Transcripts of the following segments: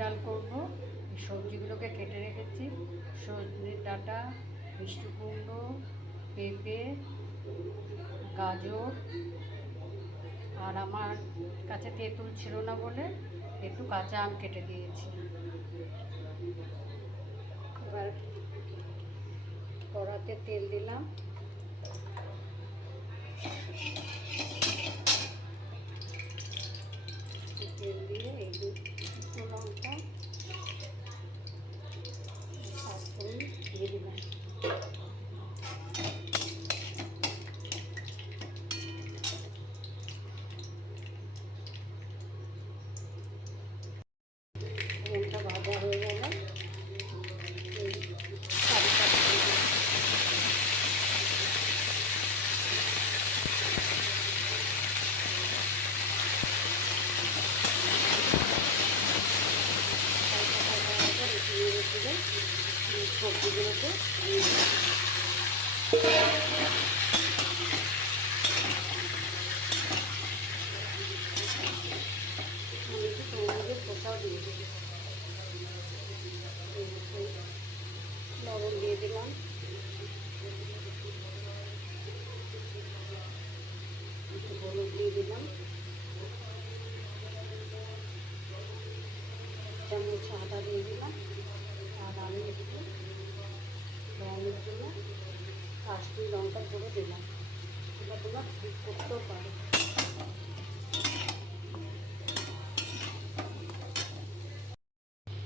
ডাল করব। এই সবজিগুলোকে কেটে রেখেছি, সজনে ডাঁটা, মিষ্টি কুমড়ো, পেঁপে, গাজর, আর আমার কাছে তেঁতুল ছিল না বলে একটু কাঁচা আম কেটে দিয়েছি। এবার কড়াতে তেল দিলাম, তেল দিয়ে এই দুটো লঙ্কা পাঁচফোড়ন দিয়ে দিলাম। ফোড়নটা ভাজা হয়ে গেলে কারিটা দিয়ে দিলাম। সবজিগুলোকে দিয়ে দিলাম। আমি একটু তরমুজের খোসাও দিয়ে দিই। লবণ দিয়ে দিলাম, একটু হলুদ দিয়ে দিলাম, চামচ আদা দিয়ে দিলাম। আর আমি একটু রঙের জন্য কাশ্মীরি লঙ্কা করে দিলাম। এটা তোমরা স্কিপ করতেও পারো।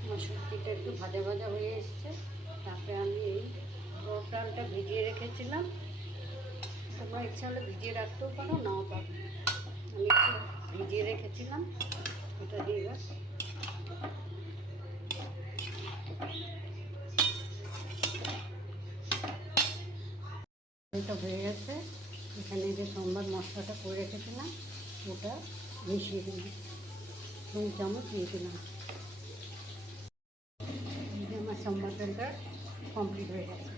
মশলাটা একটু ভাজা ভাজা হয়ে এসছে, তারপরে আমি এই রোগ ডালটা ভিজিয়ে রেখেছিলাম। তোমরা ইচ্ছা হলে ভিজিয়ে রাখতেও পারো, নাও পারো। আমি একটু ভিজিয়ে রেখেছিলাম, এটা দিয়ে এবার এটা হয়ে গেছে। এখানে যে সম্বার মশলাটা করে রেখেছিলাম ওটা মিশিয়ে দিলাম, 2 চামচ দিয়ে দিলাম। আমার সম্বার ডালটা কমপ্লিট হয়ে গেছে।